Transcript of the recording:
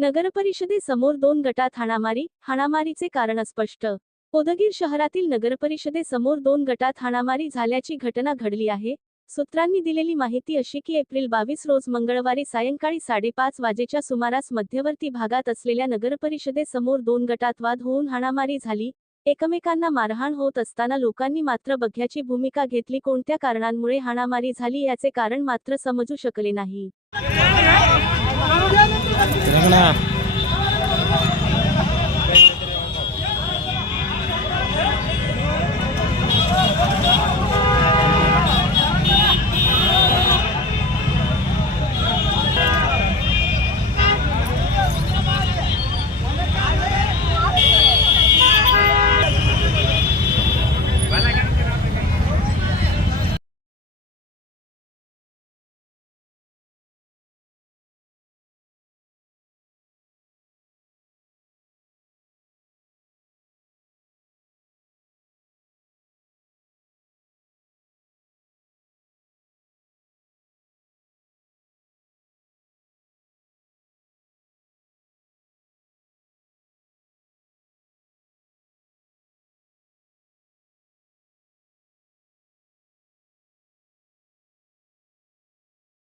नगरपरिषदेसमोर दोन गटात हाणामारीचे कारण अस्पष्ट। उदगीर शहरातील नगरपरिषदेसमोर दोन गटात हाणामारी झाल्याची घटना घडली आहे। सूत्रांनी दिलेली माहिती अशी की एप्रिल 22 रोज मंगळवारी सायंकाळी 5:30 वाजेच्या सुमारास मध्यवर्ती भागात असलेल्या नगरपरिषदेसमोर दोन गटात वाद होऊन हाणामारी झाली। एकमेकांना मारहाण होत असताना लोकांनी मात्र बघ्याची भूमिका घेतली। कोणत्या कारणांमुळे हाणामारी झाली याचे कारण मात्र समजू शकले नाही।